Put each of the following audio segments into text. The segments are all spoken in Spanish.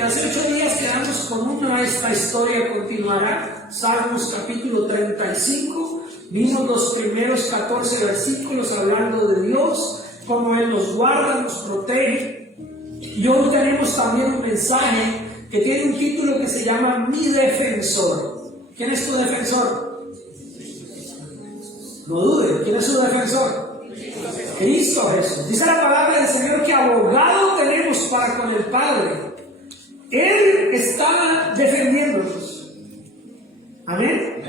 porque hace 8 días quedamos con esta historia continuará. Salmos capítulo 35, vimos los primeros 14 versículos hablando de Dios, cómo Él nos guarda, nos protege. Y hoy tenemos también un mensaje que tiene un título que se llama Mi Defensor. ¿Quién es tu defensor? No dude, ¿quién es su defensor? Cristo Jesús. Dice la palabra del Señor que abogado tenemos para con el Padre. Él está defendiéndonos. Amén.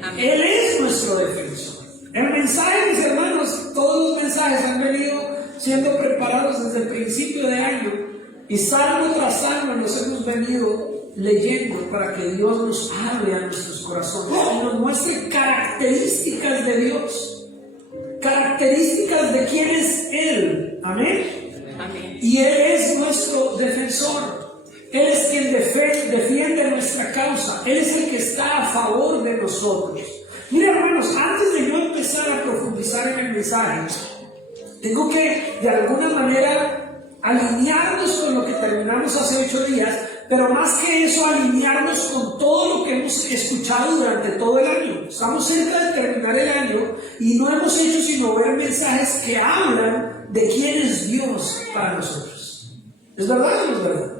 Amén. Él es nuestro defensor. El mensaje, mis hermanos, todos los mensajes han venido siendo preparados desde el principio de año. Y salmo tras salmo nos hemos venido leyendo para que Dios nos hable a nuestros corazones y nos muestre características de Dios, características de quién es Él. Amén. Amén. Y Él es nuestro defensor. Él es quien defiende nuestra causa. Él es el que está a favor de nosotros. Mira, hermanos, antes de yo empezar a profundizar en el mensaje, tengo que de alguna manera alinearnos con lo que terminamos hace 8 días, pero más que eso, alinearnos con todo lo que hemos escuchado durante todo el año. Estamos cerca de terminar el año y no hemos hecho sino ver mensajes que hablan de quién es Dios para nosotros. ¿Es verdad o no es verdad?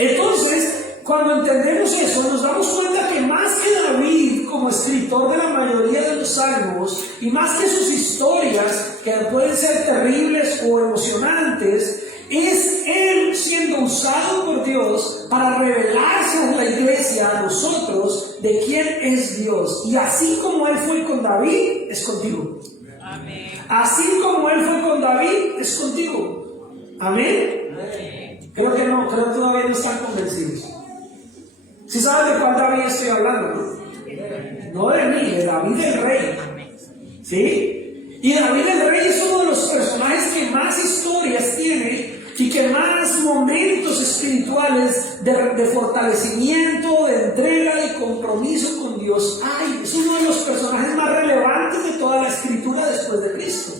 Entonces, cuando entendemos eso, nos damos cuenta que más que David como escritor de la mayoría de los salmos, y más que sus historias, que pueden ser terribles o emocionantes, es Él siendo usado por Dios para revelarse a la iglesia, a nosotros, de quién es Dios. Y así como Él fue con David, es contigo. Amén. Así como Él fue con David, es contigo. Amén. Amén. Creo que todavía no están convencidos. ¿Sí saben de cuál David estoy hablando? No de mí, de David el rey. ¿Sí? Y David el rey es uno de los personajes que más historias tiene y que más momentos espirituales de fortalecimiento, de entrega, de compromiso con Dios hay. Es uno de los personajes más relevantes de toda la escritura después de Cristo.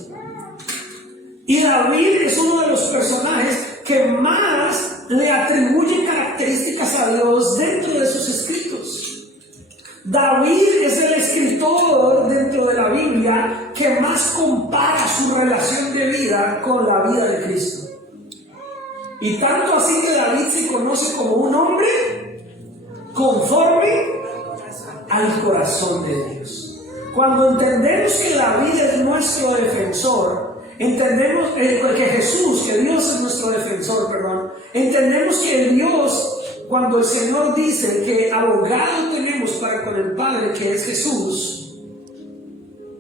Y David es uno de los personajes que más le atribuye características a Dios dentro de sus escritos. David es el escritor dentro de la Biblia que más compara su relación de vida con la vida de Cristo. Y tanto así que David se conoce como un hombre conforme al corazón de Dios. Cuando entendemos que David es nuestro defensor, entendemos que Jesús, que Dios es nuestro defensor, entendemos que Dios, cuando el Señor dice que abogado tenemos para con el Padre, que es Jesús,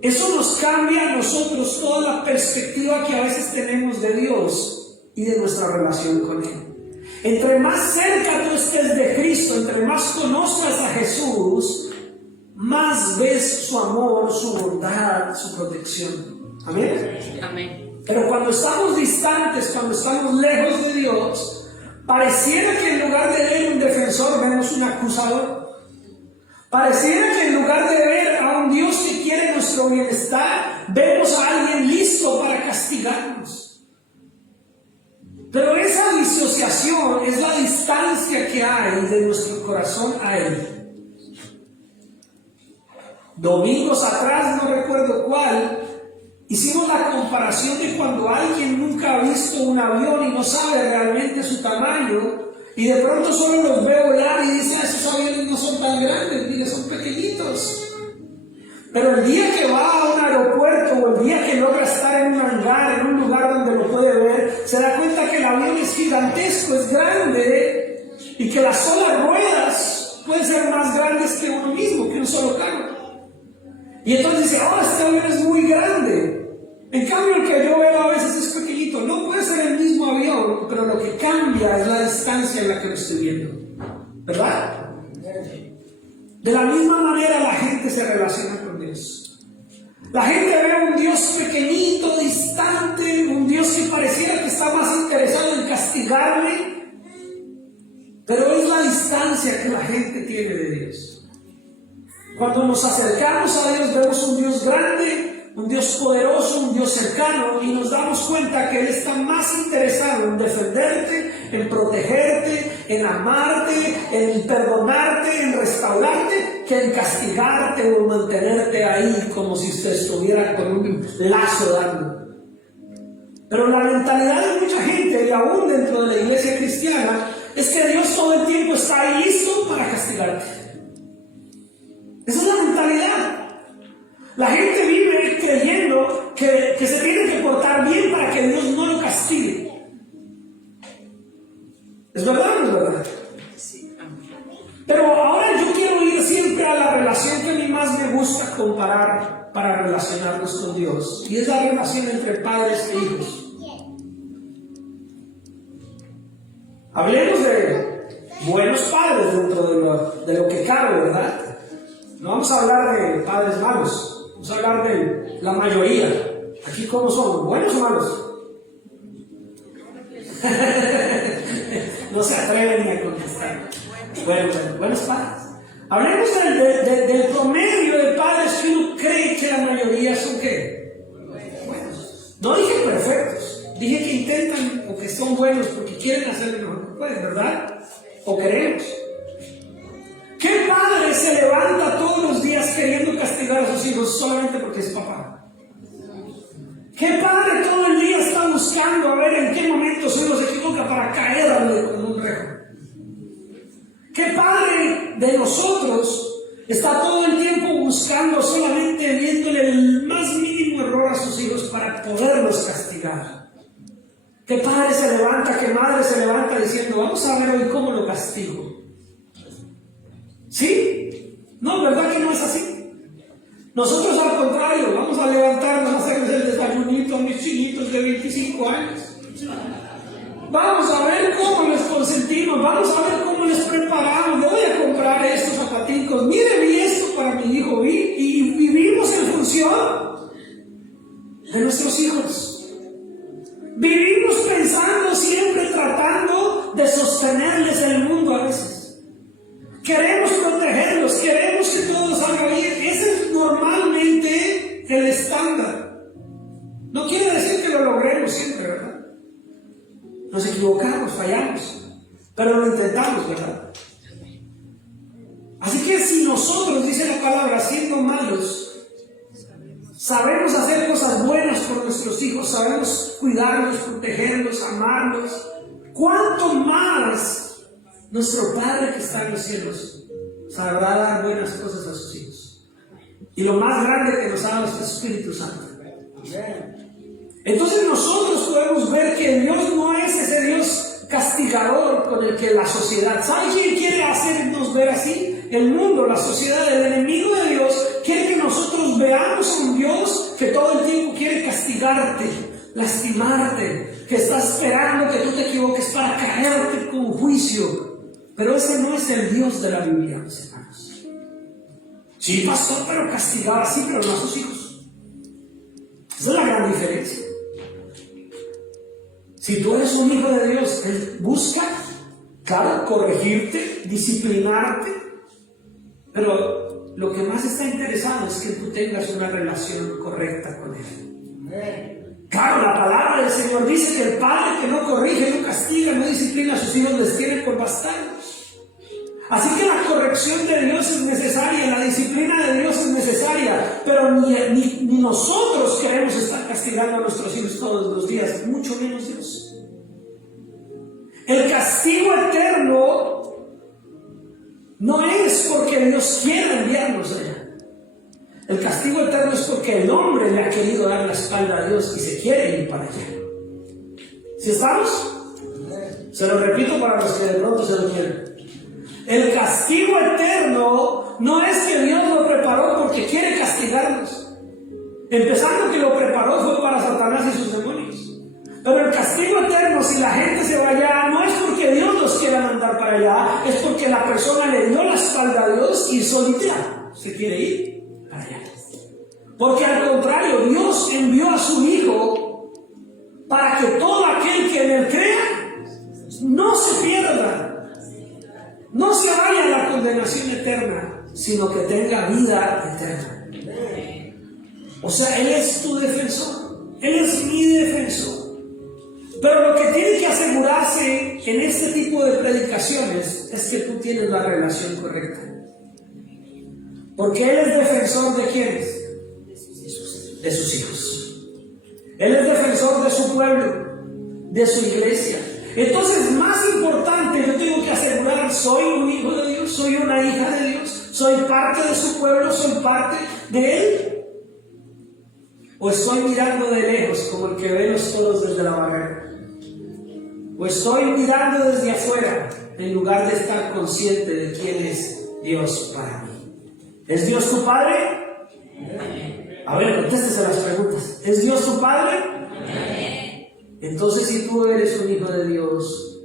eso nos cambia a nosotros toda la perspectiva que a veces tenemos de Dios y de nuestra relación con Él. Entre más cerca tú estés de Cristo, entre más conozcas a Jesús, más ves su amor, su bondad, su protección. Amén. Amén. Pero cuando estamos distantes, cuando estamos lejos de Dios, pareciera que en lugar de ver un defensor vemos un acusador. Pareciera que en lugar de ver a un Dios que quiere nuestro bienestar, vemos a alguien listo para castigarnos. Pero esa disociación es la distancia que hay de nuestro corazón a Él. Domingos atrás, no recuerdo cuál, hicimos la comparación de cuando alguien nunca ha visto un avión y no sabe realmente su tamaño, y de pronto solo los ve volar y dice: esos aviones no son tan grandes, mire, son pequeñitos. Pero el día que va a un aeropuerto o el día que logra estar en un hangar, en un lugar donde lo puede ver, se da cuenta que el avión es gigantesco, es grande, y que las solas ruedas pueden ser más grandes que uno mismo, que un solo carro. Y entonces dice: este avión es muy grande. En cambio, el que yo veo a veces es pequeñito. No puede ser el mismo avión, pero lo que cambia es la distancia en la que lo estoy viendo. ¿Verdad? De la misma manera la gente se relaciona con Dios. La gente ve un Dios pequeñito, distante, un Dios que pareciera que está más interesado en castigarle, pero es la distancia que la gente tiene de Dios. Cuando nos acercamos a Dios vemos un Dios grande, un Dios poderoso, un Dios cercano, y nos damos cuenta que Él está más interesado en defenderte, en protegerte, en amarte, en perdonarte, en restaurarte, que en castigarte o mantenerte ahí como si usted estuviera con un lazo dando. Pero la mentalidad de mucha gente, y aún dentro de la iglesia cristiana, es que Dios todo el tiempo está ahí listo para castigarte. Esa es la mentalidad. La gente vive creyendo que se tiene que portar bien para que Dios no lo castigue. ¿Es verdad o no es verdad? Pero ahora yo quiero ir siempre a la relación que a mí más me gusta comparar para relacionarnos con Dios. Y es la relación entre padres e hijos. Hablemos de buenos padres dentro de lo que cabe, ¿verdad? No vamos a hablar de padres malos. Vamos a hablar de la mayoría. Aquí, ¿cómo son? ¿Buenos o malos? No se atreven ni a contestar. Bueno, buenos padres. Hablemos del promedio de padres que uno cree que la mayoría son ¿qué? Buenos. No dije perfectos. Dije que intentan o que son buenos porque quieren hacer lo mejor que pueden, ¿verdad? O queremos. ¿Qué padre se levanta todos los días queriendo castigar a sus hijos solamente porque es papá? ¿Qué padre todo el día está buscando a ver en qué momento se nos equivoca para caerle con un rejo? ¿Qué padre de nosotros está todo el tiempo buscando solamente viéndole el más mínimo error a sus hijos para poderlos castigar? ¿Qué padre se levanta, qué madre se levanta diciendo, vamos a ver hoy cómo lo castigo? ¿Sí? No, ¿verdad que no es así? Nosotros al contrario, vamos a levantarnos a hacerles el desayunito a mis chinitos de 25 años. Vamos a ver cómo les consentimos, vamos a ver cómo les preparamos. Le voy a comprar estos zapaticos, mire, vi esto para mi hijo, y vivimos en función de nuestros hijos. Vivimos pensando siempre, tratando de sostenerles el mundo a veces. Queremos protegerlos, queremos que todo salga bien. Ese es normalmente el estándar. No quiere decir que lo logremos siempre, ¿verdad? Nos equivocamos, fallamos, pero lo intentamos, ¿verdad? Así que si nosotros, dice la palabra, siendo malos, sabemos hacer cosas buenas por nuestros hijos, sabemos cuidarlos, protegerlos, amarlos, ¿cuánto más nuestro Padre que está en los cielos sabrá dar buenas cosas a sus hijos? Y lo más grande que nos ha dado es el Espíritu Santo. Entonces nosotros podemos ver que Dios no es ese Dios castigador con el que la sociedad, ¿sabe quién quiere hacernos ver así? El mundo, la sociedad, el enemigo de Dios quiere que nosotros veamos a un Dios que todo el tiempo quiere castigarte, lastimarte, que está esperando que tú te equivoques para caerte con juicio. Pero ese no es el Dios de la Biblia, mis hermanos. Sí, pastor, pero castigaba así, pero no a sus hijos. Esa es la gran diferencia. Si tú eres un hijo de Dios, Él busca, claro, corregirte, disciplinarte, pero lo que más está interesado es que tú tengas una relación correcta con Él. Claro, la palabra del Señor dice que el padre que no corrige, no castiga, no disciplina a sus hijos, les tiene por bastardos. Así que la corrección de Dios es necesaria, la disciplina de Dios es necesaria, pero ni nosotros queremos estar castigando a nuestros hijos todos los días, mucho menos Dios. El castigo eterno no es porque Dios quiera enviarnos allá. El castigo eterno es porque el hombre le ha querido dar la espalda a Dios y se quiere ir para allá. ¿Sí estamos? Se lo repito para los que de pronto se lo quieren. El castigo eterno no es que Dios lo preparó porque quiere castigarnos. Empezando que lo preparó fue para Satanás y sus demonios. Pero el castigo eterno, si la gente se va allá, no es porque Dios los quiera mandar para allá, es porque la persona le dio la espalda a Dios y solita se quiere ir para allá. Porque al contrario, Dios envió a su Hijo para que todo aquel que en Él crea no se pierda, no se vaya a la condenación eterna, sino que tenga vida eterna. O sea, Él es tu defensor, Él es mi defensor. Pero lo que tiene que asegurarse en este tipo de predicación tienes la relación correcta. Porque Él es defensor de ¿quiénes? De sus hijos. Él es defensor de su pueblo, de su iglesia. Entonces, más importante, yo tengo que asegurar, soy un hijo de Dios, soy una hija de Dios, soy parte de su pueblo, soy parte de Él. O estoy mirando de lejos como el que ve los toros desde la barrera. O estoy mirando desde afuera en lugar de estar consciente de quién es Dios para mí. ¿Es Dios tu Padre? A ver, contéstese las preguntas. ¿Es Dios tu Padre? Entonces, si tú eres un hijo de Dios,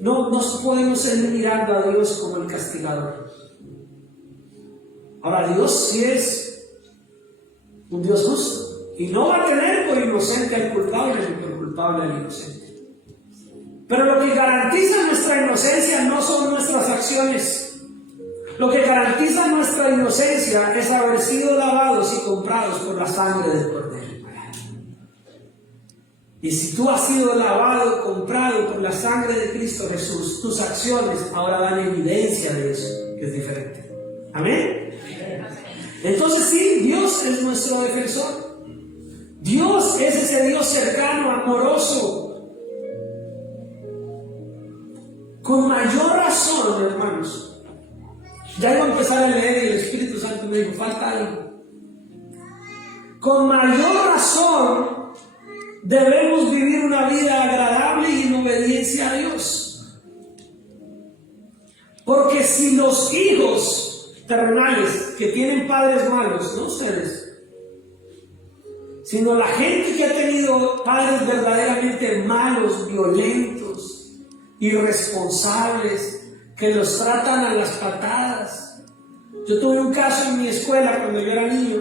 no nos podemos seguir mirando a Dios como el castigador. Ahora, Dios sí es un Dios justo y no va a tener por inocente al culpable ni por culpable al inocente. Pero lo que garantiza nuestra inocencia no son nuestras acciones. Lo que garantiza nuestra inocencia es haber sido lavados y comprados por la sangre del Cordero. Y si tú has sido lavado, comprado por la sangre de Cristo Jesús, tus acciones ahora dan evidencia de eso, que es diferente. ¿Amén? Entonces sí, Dios es nuestro defensor. Dios es ese Dios cercano, amoroso. Con mayor razón, hermanos. Ya iba a empezar a leer y el Espíritu Santo me dijo, falta algo. Con mayor razón debemos vivir una vida agradable y en obediencia a Dios. Porque si los hijos terrenales que tienen padres malos, no ustedes, sino la gente que ha tenido padres verdaderamente malos, violentos, irresponsables, que los tratan a las patadas. Yo tuve un caso en mi escuela cuando yo era niño,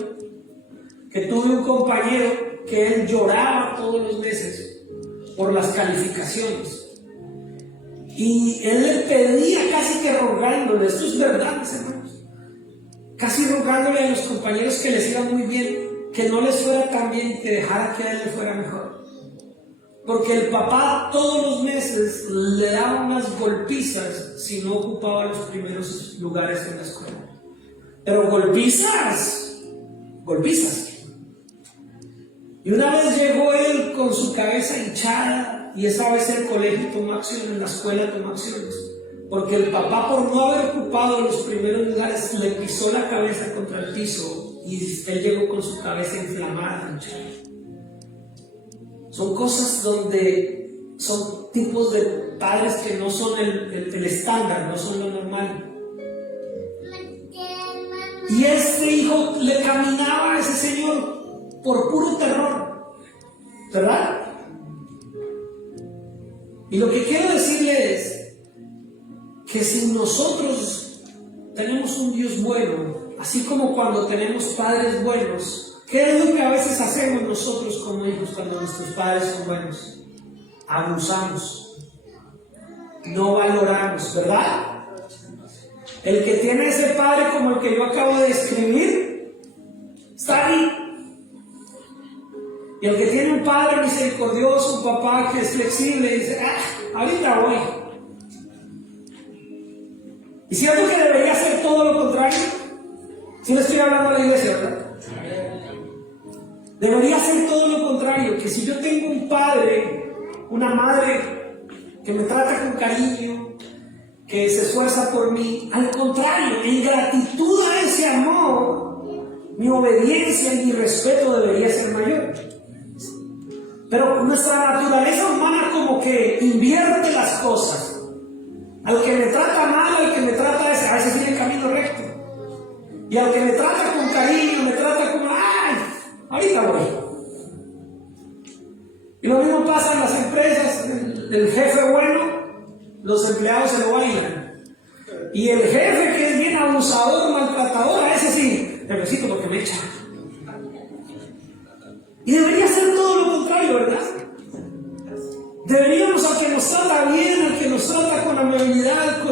que tuve un compañero que él lloraba todos los meses por las calificaciones. Y él le pedía, casi que rogándole, esto es verdad, mis hermanos, casi rogándole a los compañeros que les iba muy bien, que no les fuera tan bien, que dejara que a él le fuera mejor. Porque el papá todos los meses le daba unas golpizas si no ocupaba los primeros lugares en la escuela. Pero golpizas. Y una vez llegó él con su cabeza hinchada, y esa vez el colegio tomó acción, la escuela tomó acciones, porque el papá, por no haber ocupado los primeros lugares, le pisó la cabeza contra el piso y él llegó con su cabeza inflamada, hinchada. Son cosas donde son tipos de padres que no son el estándar, no son lo normal. Y este hijo le caminaba a ese señor por puro terror, ¿verdad? Y lo que quiero decirle es que si nosotros tenemos un Dios bueno, así como cuando tenemos padres buenos, ¿qué es lo que a veces hacemos nosotros como hijos cuando nuestros padres son buenos? Abusamos, no valoramos, ¿verdad? El que tiene ese padre como el que yo acabo de describir, está ahí. Y el que tiene un padre misericordioso, un papá que es flexible, dice, ahorita voy. ¿Y cierto que debería hacer todo lo contrario? Si le estoy hablando a la iglesia, ¿verdad? Debería hacer todo lo contrario, que si yo tengo un padre, una madre que me trata con cariño, que se esfuerza por mí, al contrario, en gratitud a ese amor, mi obediencia y mi respeto debería ser mayor. Pero nuestra naturaleza humana como que invierte las cosas. Al que me trata mal, al que me trata a veces sigue el camino recto. Y al que me trata con cariño, me trata como, ahorita voy. Y lo mismo pasa en las empresas. El jefe bueno, los empleados se lo bailan. Y el jefe que es bien abusador, maltratador, a ese sí, necesito porque me echa. Y debería ser todo lo contrario, ¿verdad? Deberíamos, al que nos trata bien, al que nos trata con amabilidad,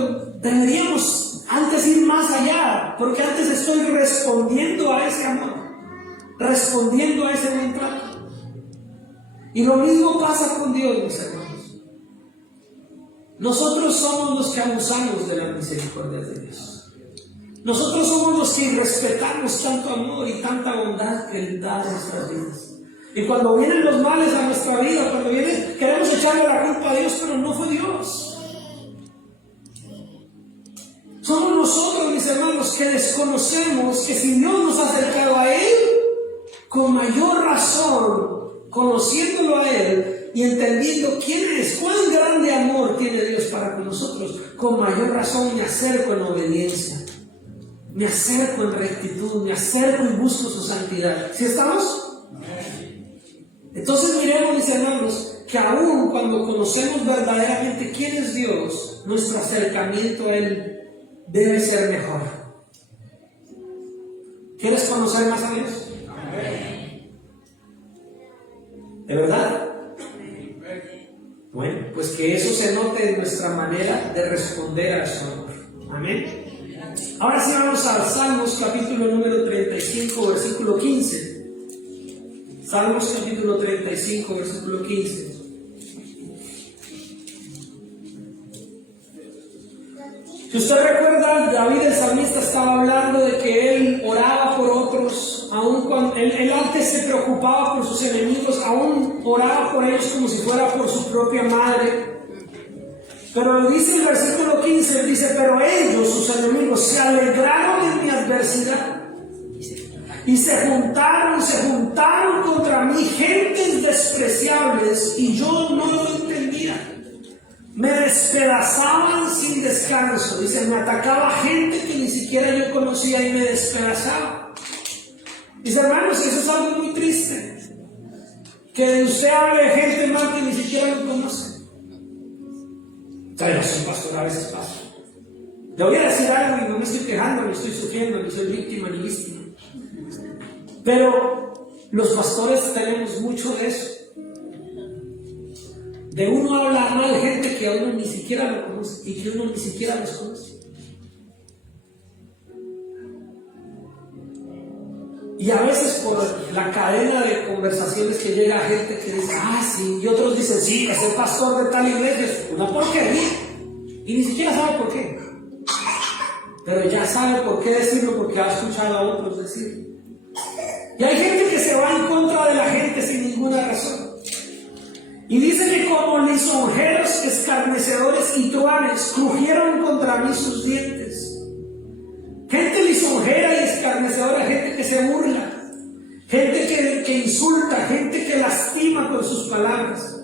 deberíamos antes ir más allá, porque antes estoy respondiendo a ese amor, respondiendo a ese buen trato. Y lo mismo pasa con Dios, mis hermanos. nosotros somos los que abusamos de la misericordia de Dios. Nosotros somos los que irrespetamos tanto amor y tanta bondad que Él da a nuestras vidas. Y cuando vienen los males a nuestra vida, cuando vienen, queremos echarle la culpa a Dios, pero no fue Dios. Somos nosotros, mis hermanos, que desconocemos que si Dios nos ha acercado a Él, con mayor razón, conociéndolo a Él y entendiendo quién es, cuán grande amor tiene Dios para con nosotros, con mayor razón me acerco en obediencia, me acerco en rectitud, me acerco y busco su santidad. ¿Sí estamos? Entonces miremos, mis hermanos, que aún cuando conocemos verdaderamente quién es Dios, nuestro acercamiento a Él debe ser mejor. ¿Quieres conocer más a Dios? ¿De verdad? Bueno, pues que eso se note en nuestra manera de responder a su amor. Amén. Ahora sí vamos a Salmos capítulo número 35, versículo 15. Salmos capítulo 35, versículo 15. Si usted recuerda, David el salmista estaba hablando de que él oraba por otros, aun cuando él antes se preocupaba por sus enemigos, aún oraba por ellos como si fuera por su propia madre. Pero lo dice el versículo 15, dice, pero ellos, sus enemigos, se alegraron en mi adversidad y se juntaron contra mí gentes despreciables y yo no lo entendía. Me despedazaban sin descanso. Dice, me atacaba gente que ni siquiera yo conocía y me despedazaba. Dice, hermanos, eso es algo muy triste. Que usted hable de gente mal que ni siquiera lo conoce. Pero sí, pastor, a veces pasa. Le voy a decir algo y no me estoy quejando, ni estoy sufriendo, ni soy víctima ni víctima. Pero los pastores tenemos mucho de eso. De uno hablar mal de gente que a uno ni siquiera lo conoce y que uno ni siquiera los conoce. Y a veces por la cadena de conversaciones que llega gente que dice, sí, y otros dicen, sí, es el pastor de tal iglesia, es una porquería. Y ni siquiera sabe por qué. Pero ya sabe por qué decirlo porque ha escuchado a otros decirlo. Y hay gente que se va en contra de la gente sin ninguna razón. Y dice que como lisonjeros, escarnecedores y truanes crujieron contra mí sus dientes. Gente lisonjera y escarnecedora, gente que se burla, gente que insulta, gente que lastima con sus palabras.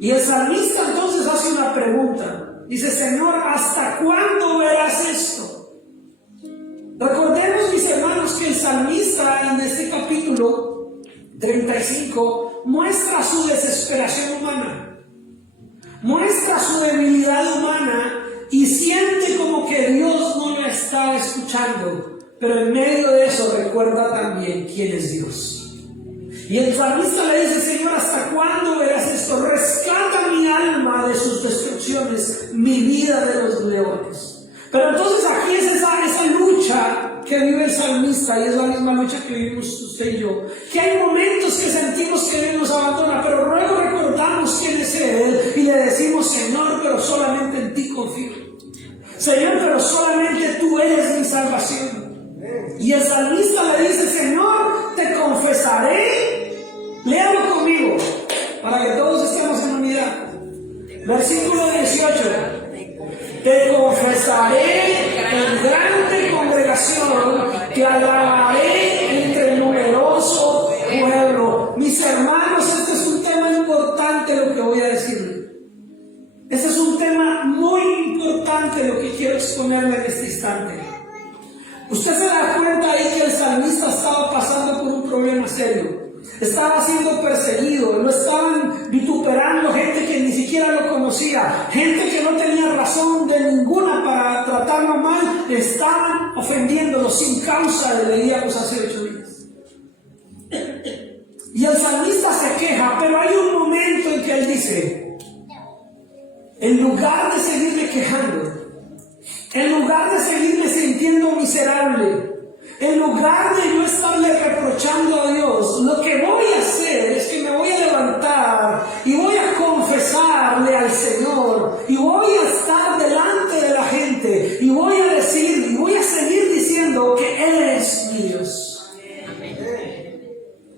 Y el salmista entonces hace una pregunta. Dice, Señor, ¿hasta cuándo verás esto? Recordemos, mis hermanos, que el salmista en este capítulo 35 muestra su desesperación humana, muestra su debilidad humana y siente como que Dios no lo está escuchando, pero en medio de eso recuerda también quién es Dios. Y el salmista le dice, Señor, ¿hasta cuándo verás esto? Rescata mi alma de sus destrucciones, mi vida de los leones. Pero entonces aquí es esa lucha que vive el salmista, y es la misma lucha que vivimos usted y yo, que hay momentos que sentimos que Él nos abandona, pero luego recordamos quién es Él y le decimos, Señor, pero solamente en ti confío. Señor, pero solamente tú eres mi salvación. Y el salmista le dice, Señor, te confesaré. Léalo conmigo para que todos estemos en unidad. Versículo 18. Te confesaré en grande congregación, te alabaré entre el numeroso pueblo. Mis hermanos, este es un tema importante lo que voy a decirle. Este es un tema muy importante lo que quiero exponerle en este instante. Usted se da cuenta ahí que el salmista estaba pasando por un problema serio. Estaba siendo perseguido, lo estaban vituperando gente que ni siquiera lo conocía, gente que no tenía razón de ninguna para tratarlo mal, estaban ofendiéndolo sin causa, le leíamos hace 8 días. Y el salmista se queja, pero hay un momento en que él dice, en lugar de seguirme quejando, en lugar de seguirme sintiendo miserable, en lugar de yo estarle reprochando a Dios, lo que voy a hacer es que me voy a levantar y voy a confesarle al Señor y voy a estar delante de la gente y voy a decir y voy a seguir diciendo que Él es mi Dios.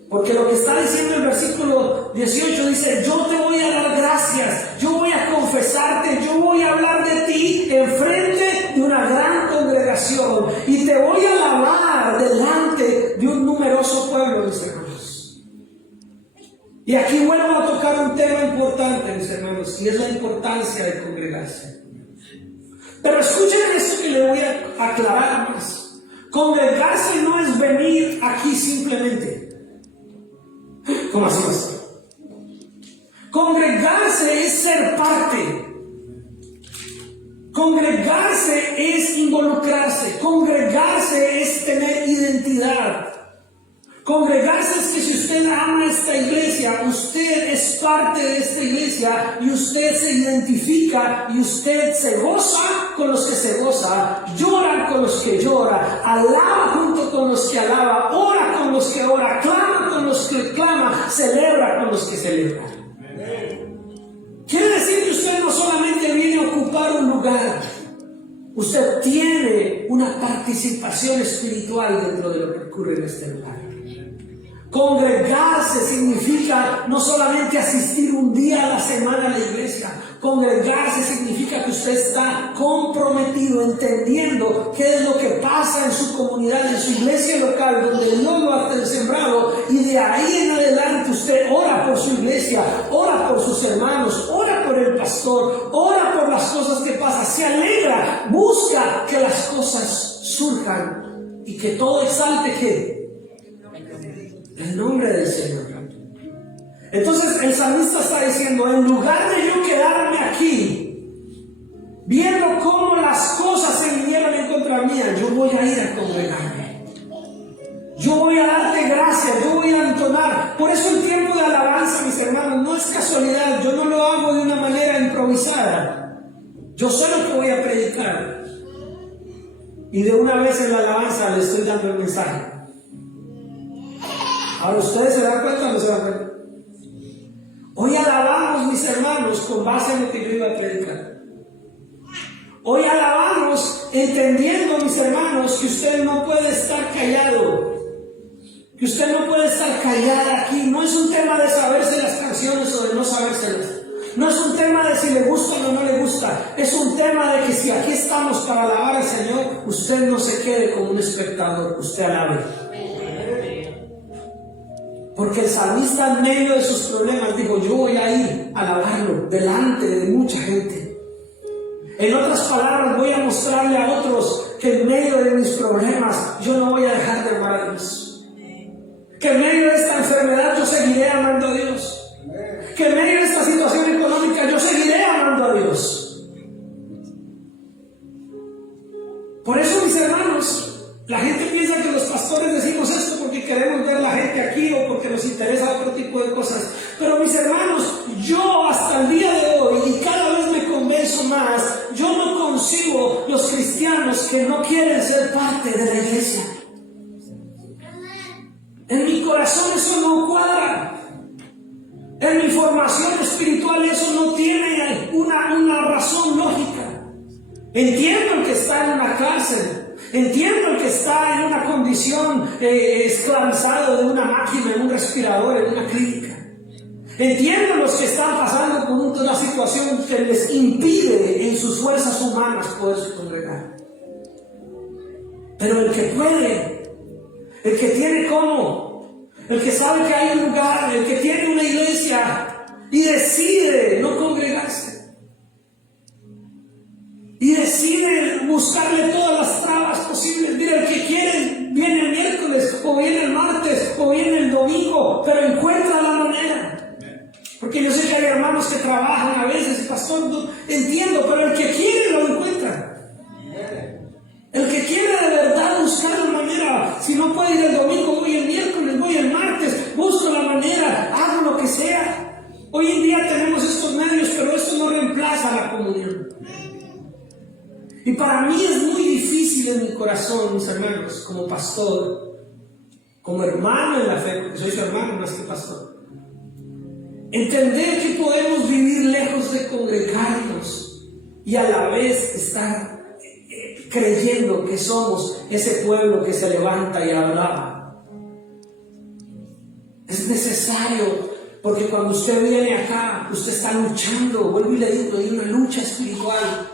Porque lo que está diciendo el versículo 18 dice: yo te voy a dar gracias, yo voy a confesarte, yo voy a hablar de ti enfrente de una gran congregación y te voy a alabar delante de un numeroso pueblo, mis hermanos. Y aquí vuelvo a tocar un tema importante, mis hermanos, y es la importancia de congregarse. Pero escuchen esto que le voy a aclarar más. Congregarse no es venir aquí simplemente. ¿Cómo así, pastor? Congregarse es ser parte. Congregarse es involucrarse. Congregarse es tener identidad. Congregarse es que si usted ama esta iglesia, usted es parte de esta iglesia y usted se identifica y usted se goza con los que se goza, llora con los que llora, alaba junto con los que alaba, ora con los que ora, clama con los que clama, celebra con los que celebra. Quiere decir que usted no solamente viene a ocupar un lugar, usted tiene una participación espiritual dentro de lo que ocurre en este lugar. Congregarse significa no solamente asistir un día a la semana a la iglesia. Congregarse significa que usted está comprometido, entendiendo qué es lo que pasa en su comunidad, en su iglesia local, donde Dios lo ha sembrado, y de ahí en adelante usted ora por su iglesia, ora por sus hermanos, ora por el pastor, ora por las cosas que pasan, se alegra, busca que las cosas surjan y que todo exalte que el nombre del Señor. Entonces el salmista está diciendo: en lugar de yo quedarme aquí viendo cómo las cosas se vinieron en contra mía, yo voy a ir a congregarme, yo voy a darte gracias, yo voy a entonar. Por eso el tiempo de alabanza, mis hermanos, no es casualidad. Yo no lo hago de una manera improvisada. Yo sé lo que voy a predicar y de una vez en la alabanza le estoy dando el mensaje. Ahora, ¿ustedes se dan cuenta o no se dan cuenta? Hoy alabamos, mis hermanos, con base en lo que yo iba a predicar. Hoy alabamos entendiendo, mis hermanos, que usted no puede estar callado. Que usted no puede estar callada aquí. No es un tema de saberse las canciones o de no sabérselas. No es un tema de si le gusta o no le gusta. Es un tema de que si aquí estamos para alabar al Señor, usted no se quede como un espectador, usted alabe. Porque el salmista, en medio de sus problemas, dijo: yo voy a ir a alabarlo delante de mucha gente. En otras palabras, voy a mostrarle a otros que en medio de mis problemas yo no voy a dejar de amar a Dios. Que en medio de esta enfermedad yo seguiré amando a Dios. Que en medio de esta situación económica yo seguiré amando a Dios. Por eso, mis hermanos, la gente piensa que los pastores decimos esto porque queremos ver a la gente aquí o porque nos interesa otro tipo de cosas. Pero, mis hermanos, yo hasta el día de hoy, y cada vez me convenzo más, yo no concibo los cristianos que no quieren ser parte de la iglesia. En mi corazón eso no cuadra. En mi formación espiritual eso no tiene una razón lógica. Entiendo el que está en una cárcel. Entiendo el que está en una condición esclavizado de una máquina, en un respirador, en una clínica. Entiendo los que están pasando por una situación que les impide en sus fuerzas humanas poderse congregar. Pero el que puede, el que tiene cómo, el que sabe que hay un lugar, el que tiene una iglesia y decide no congregarse, y decide buscarle todas las trabas posibles. Mira, el que quiere viene el miércoles, o viene el martes, o viene el domingo, pero encuentra la manera. Porque yo sé que hay hermanos que trabajan a veces, pastor, no, entiendo, pero el que quiere lo encuentra. El que quiere de verdad buscar la manera, si no puede ir el domingo, voy el miércoles, voy el martes, busco la manera, hago lo que sea. Hoy en día tenemos estos medios, pero esto no reemplaza la comunión. Y para mí es muy difícil en mi corazón, mis hermanos, como pastor, como hermano en la fe, porque soy su hermano más que pastor, entender que podemos vivir lejos de congregarnos y a la vez estar creyendo que somos ese pueblo que se levanta y alaba. Es necesario, porque cuando usted viene acá, usted está luchando. Vuelvo y le digo, hay una lucha espiritual.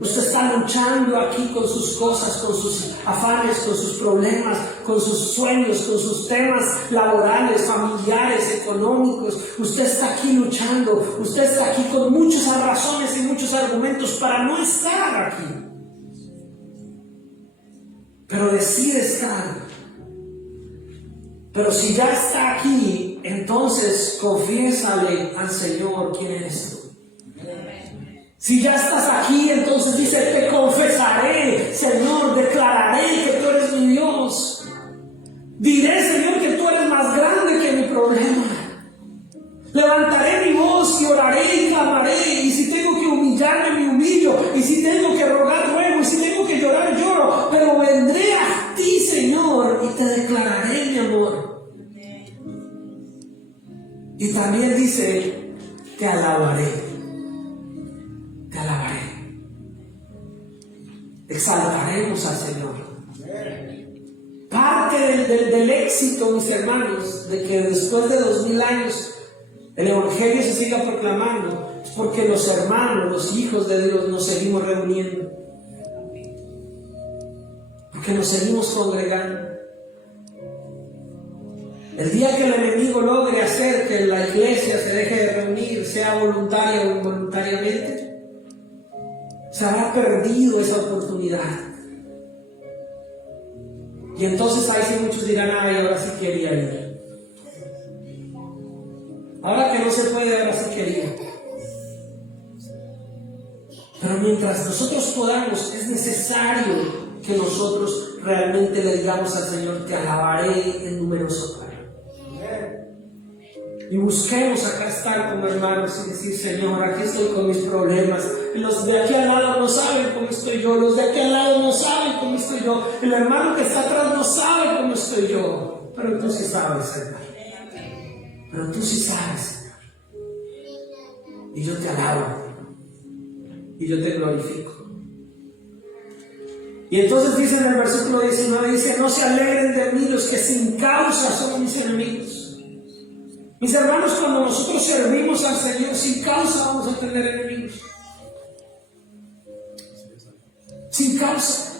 Usted está luchando aquí con sus cosas, con sus afanes, con sus problemas, con sus sueños, con sus temas laborales, familiares, económicos. Usted está aquí luchando. Usted está aquí con muchas razones y muchos argumentos para no estar aquí. Pero decide estar. Pero si ya está aquí, entonces confiésale al Señor quién eres tú. Si ya estás aquí, entonces dice, te confesaré, Señor, declararé que tú eres mi Dios. Diré, Señor, que tú eres más grande que mi problema. Levantaré mi voz y oraré y clamaré. Y si tengo que humillarme, me humillo. Y si tengo que rogar, ruego. Y si tengo que llorar, lloro. Pero vendré a ti, Señor, y te declararé mi amor. Y también dice, te alabaré. Te alabaré. Exaltaremos al Señor. Parte del éxito, mis hermanos, de que después de 2000 años el Evangelio se siga proclamando, es porque los hermanos, los hijos de Dios, nos seguimos reuniendo. Porque nos seguimos congregando. El día que el enemigo logre hacer que la iglesia se deje de reunir, sea voluntaria o involuntariamente, se habrá perdido esa oportunidad. Y entonces ahí sí muchos dirán, ay, ahora sí quería ir. Ahora que no se puede, ahora sí quería. Pero mientras nosotros podamos, es necesario que nosotros realmente le digamos al Señor, te alabaré en numeroso Padre. Y busquemos acá estar como hermanos y decir, Señor, aquí estoy con mis problemas. Los de aquí al lado no saben cómo estoy yo. Los de aquí al lado no saben cómo estoy yo. El hermano que está atrás no sabe cómo estoy yo. Pero tú sí sabes, Señor. Pero tú sí sabes, Señor. Y yo te alabo. Y yo te glorifico. Y entonces dice en el versículo 19, dice, no se alegren de mí los que sin causa son mis enemigos. Mis hermanos, cuando nosotros servimos al Señor sin causa, vamos a tener enemigos. Sin causa.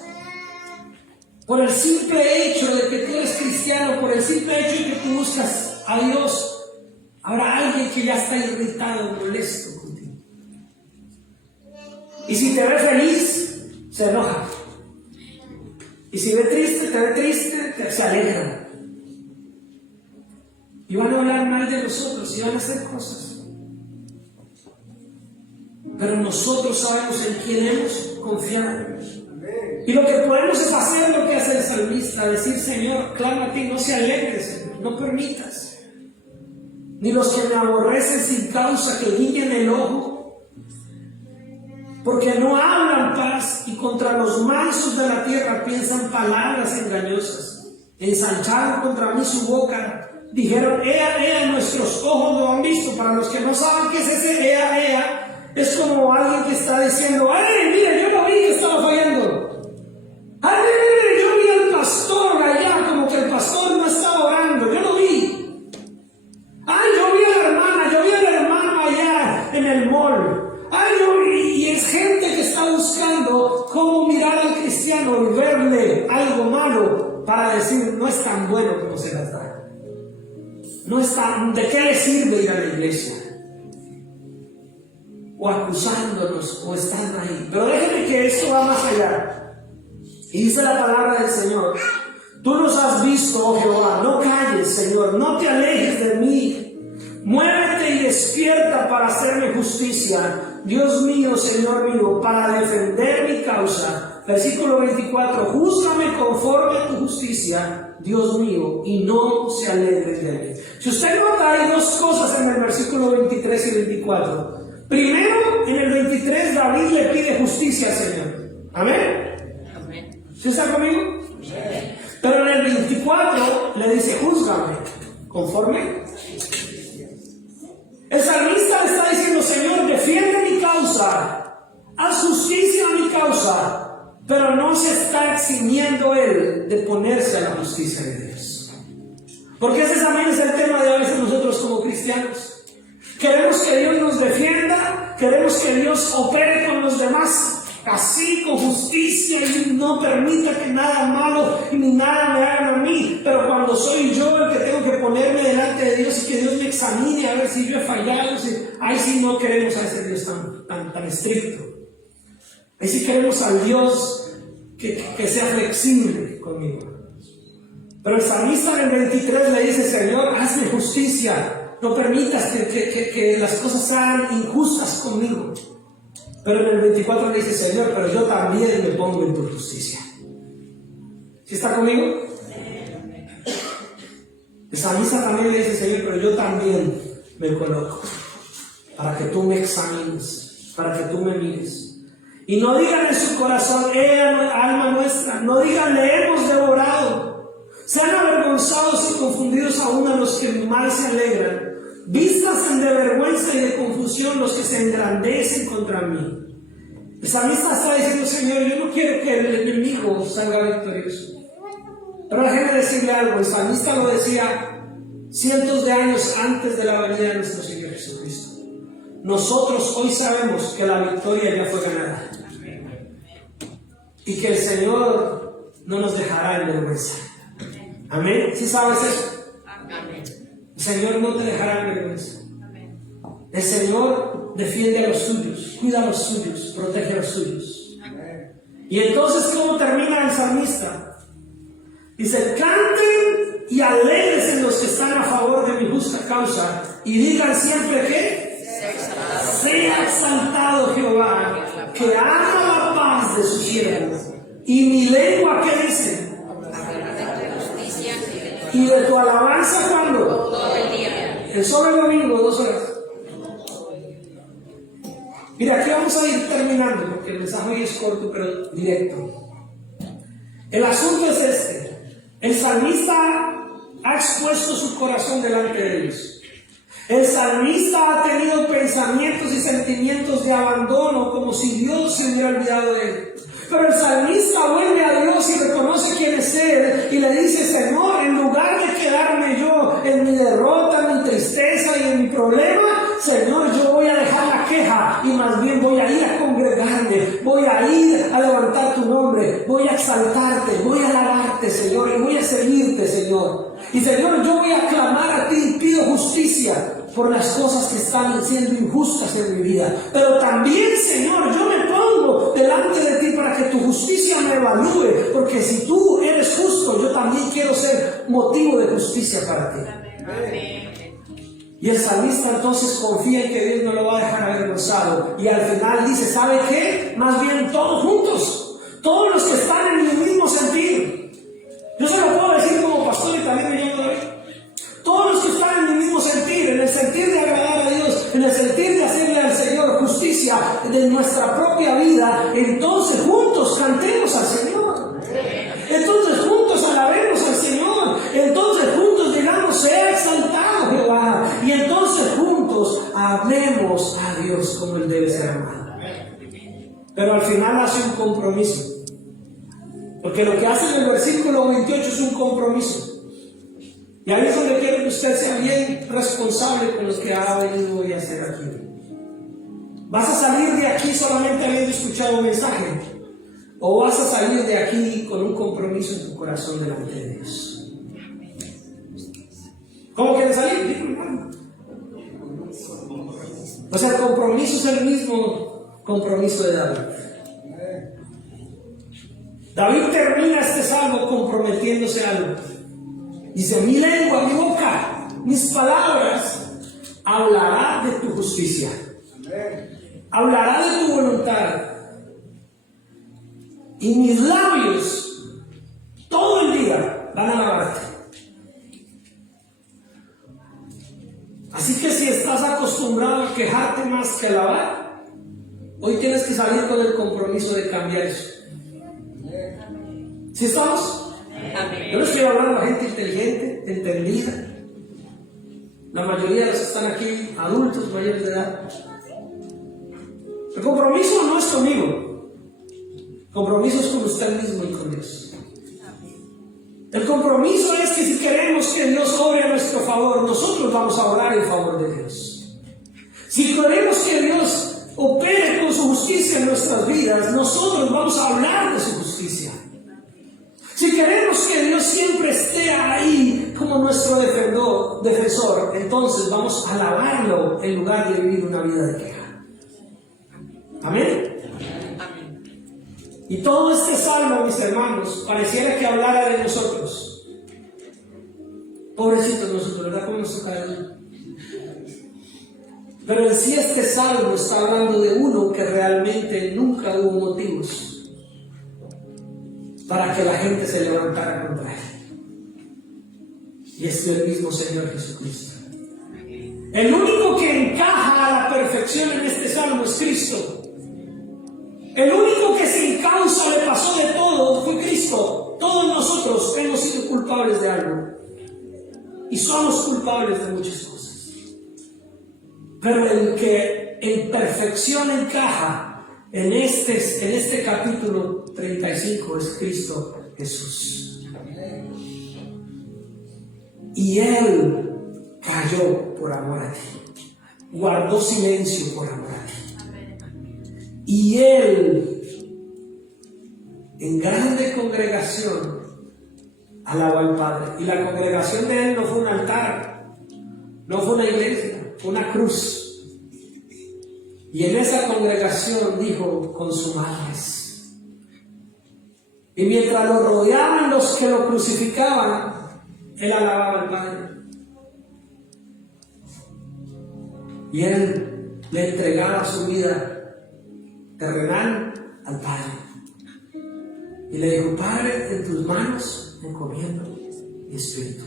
Por el simple hecho de que tú eres cristiano, por el simple hecho de que tú buscas a Dios, habrá alguien que ya está irritado, molesto contigo. Y si te ve feliz, se enoja. Y si ve triste, te ve triste, se alegra. Y van a hablar mal de nosotros y van a hacer cosas. Pero nosotros sabemos en quién hemos confiado. Y lo que podemos es hacer lo que hace el salmista, decir, Señor, clama a ti, no se alegres, Señor, no permitas. Ni los que me aborrecen sin causa, que guiñen el ojo, porque no hablan paz, y contra los mansos de la tierra piensan palabras engañosas. Ensancharon contra mí su boca. Dijeron, ea, nuestros ojos lo han visto. Para los que no saben qué es ese ea, es como alguien que está diciendo, ay, mire, yo lo vi que estaba fallando. Ay, mire, yo vi al pastor allá, como que el pastor no estaba orando, yo lo vi. Ay, yo vi a la hermana allá en el mall. Ay, yo vi, y es gente que está buscando cómo mirar al cristiano y verle algo malo para decir, no es tan bueno como se las da. No está, ¿de qué le sirve ir a la iglesia? O acusándonos, o están ahí. Pero déjenme que esto va más allá. Y dice la palabra del Señor, tú nos has visto, oh Jehová, no calles, Señor, no te alejes de mí. Muévete y despierta para hacerme justicia. Dios mío, Señor mío, para defender mi causa. Versículo 24, júzgame conforme a tu justicia, Dios mío, y no se alegres de mí. Si usted nota, hay dos cosas en el versículo 23 y 24. Primero, en el 23, David le pide justicia al Señor. ¿Amén? Amén. ¿Sí está conmigo? Amén. Pero en el 24 le dice, júzgame conforme. El salmista le está diciendo, Señor, defiende mi causa. haz justicia a mi causa, pero no se está eximiendo él de ponerse a la justicia de Dios. Porque ese también es el tema de a veces nosotros como cristianos. Queremos que Dios nos defienda, queremos que Dios opere con los demás así, con justicia, y no permita que nada malo ni nada me hagan a mí. Pero cuando soy yo el que tengo que ponerme delante de Dios y que Dios me examine a ver si yo he fallado, ahí sí no queremos a ese Dios tan estricto. Ahí sí queremos al Dios que sea flexible conmigo. Pero el salmista en el 23 le dice: Señor, hazme justicia, no permitas que las cosas sean injustas conmigo. Pero en el 24 le dice: Señor, pero yo también me pongo en tu justicia. ¿Sí está conmigo? El salmista también le dice: Señor, pero yo también me coloco para que tú me examines, para que tú me mires. Y no digan en su corazón: alma nuestra, no digan: le hemos devorado. Sean avergonzados y confundidos aún a los que mal se alegran. Vístanse de vergüenza y de confusión los que se engrandecen contra mí. El salmista está diciendo: Señor, yo no quiero que el enemigo salga victorioso. Pero déjeme decirle algo: el salmista lo decía cientos de años antes de la venida de nuestro Señor Jesucristo. Nosotros hoy sabemos que la victoria ya fue ganada y que el Señor no nos dejará en vergüenza. Amén. ¿Sí sabes eso? Amén. El Señor no te dejará en vergüenza. El Señor defiende a los suyos, cuida a los suyos, protege a los suyos. Y entonces, ¿cómo termina el salmista? Dice: canten y alegren los que están a favor de mi justa causa, y digan siempre que sea exaltado Jehová, que ama la paz de sus siervos. Y mi lengua, ¿qué dice? Y de tu alabanza, ¿cuándo? Todo el día. El solo domingo, 2 horas. Mira, aquí vamos a ir terminando, porque el mensaje hoy es corto pero directo. El asunto es este: el salmista ha expuesto su corazón delante de Dios. El salmista ha tenido pensamientos y sentimientos de abandono, como si Dios se hubiera olvidado de él. Pero el salmista vuelve a Dios y reconoce quién es Él y le dice: Señor, en lugar de quedarme yo en mi derrota, en mi tristeza y en mi problema, Señor, yo voy a dejar la queja y más bien voy a ir a congregarme, voy a ir a levantar tu nombre, voy a exaltarte, voy a alabarte, Señor, y voy a seguirte, Señor. Y Señor, yo voy a clamar a ti y pido justicia por las cosas que están siendo injustas en mi vida. Pero también, Señor, yo me pongo delante de ti para que tu justicia me evalúe, porque si tú eres justo, yo también quiero ser motivo de justicia para ti. Amén. Y el salmista entonces confía en que Dios no lo va a dejar avergonzado, y al final dice: ¿sabe qué? Más bien todos juntos, todos los que están en el mismo sentir. Yo se lo puedo decir como pastor y también me llamo David. Todos los que están en el mismo sentir, en el sentir de agradar a Dios, en el sentir de hacerle al Señor justicia de nuestra propia vida, entonces juntos cantemos al Señor. Entonces juntos alabemos al Señor. Entonces juntos digamos: sea exaltado Jehová. Y entonces juntos amemos a Dios como Él debe ser amado. Pero al final hace un compromiso. Porque lo que hace en el versículo 28 es un compromiso. Y ahí es donde quiero que usted sea bien responsable con lo que ha venido hoy a hacer aquí. ¿Vas a salir de aquí solamente habiendo escuchado un mensaje? ¿O vas a salir de aquí con un compromiso en tu corazón delante de Dios? ¿Cómo quieres salir? Digo, hermano. O sea, el compromiso es el mismo compromiso de David. David termina este salmo comprometiéndose a algo. Dice: mi lengua, mi boca, mis palabras hablará de tu justicia, hablará de tu voluntad, y mis labios todo el día van a alabarte. Así que si estás acostumbrado a quejarte más que alabar, hoy tienes que salir con el compromiso de cambiar eso. ¿Sí estamos? Yo les quiero hablar a la gente inteligente, entendida. La mayoría de los que están aquí, adultos mayores de edad. El compromiso no es conmigo. El compromiso es con usted mismo y con Dios. El compromiso es que si queremos que Dios obre a nuestro favor, nosotros vamos a orar en favor de Dios. Si queremos que Dios opere con su justicia en nuestras vidas, nosotros vamos a hablar de su justicia. Si queremos que Dios siempre esté ahí como nuestro defensor, entonces vamos a alabarlo en lugar de vivir una vida de queja. Amén. Y todo este salmo, mis hermanos, pareciera que hablara de nosotros. Pobrecitos nosotros, ¿verdad? ¿Cómo nos toca? Pero en sí este salmo está hablando de uno que realmente nunca hubo motivos para que la gente se levantara contra él. Y es el mismo Señor Jesucristo. El único que encaja a la perfección en este salmo es Cristo. El único que sin causa le pasó de todo fue Cristo. Todos nosotros hemos sido culpables de algo. Y somos culpables de muchas cosas. Pero el que en perfección encaja en este capítulo 35 es Cristo Jesús. Y Él cayó por amor a ti. Guardó silencio por amor a ti. Y Él, en grande congregación, alabó al Padre. Y la congregación de Él no fue un altar, no fue una iglesia, fue una cruz. Y en esa congregación dijo: consumados. Y mientras lo rodeaban los que lo crucificaban, Él alababa al Padre. Y Él le entregaba su vida terrenal al Padre. Y le dijo: Padre, en tus manos encomiendo mi espíritu.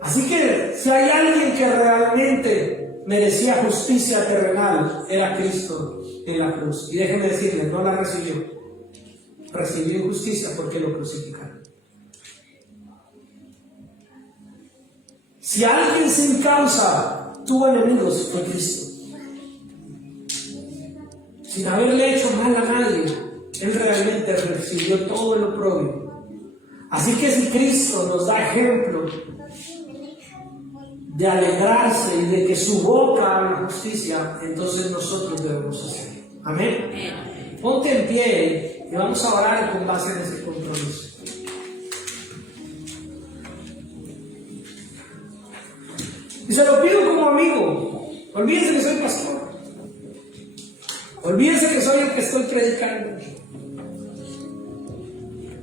Así que si hay alguien que realmente merecía justicia terrenal, era Cristo en la cruz. Y déjeme decirle, no la recibió. Recibió injusticia porque lo crucificaron. Si alguien sin causa tuvo enemigos, fue Cristo. Sin haberle hecho mal a nadie, Él realmente recibió todo el oprobio. Así que si Cristo nos da ejemplo de alegrarse y de que su boca habla justicia, entonces nosotros debemos hacerlo. Amén. Ponte en pie y vamos a orar con base en ese compromiso. Y se lo pido como amigo. Olvídense que soy pastor. Olvídense que soy el que estoy predicando.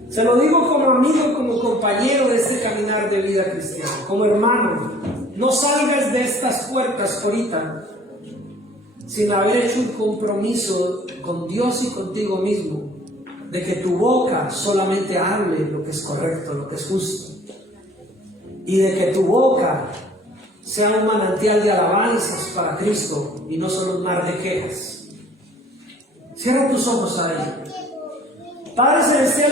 Se lo digo como amigo, como compañero de este caminar de vida cristiana, como hermano. No salgas de estas puertas ahorita sin haber hecho un compromiso con Dios y contigo mismo de que tu boca solamente hable lo que es correcto, lo que es justo, y de que tu boca sea un manantial de alabanzas para Cristo y no solo un mar de quejas. Cierra tus ojos a Él. Padre Celestial,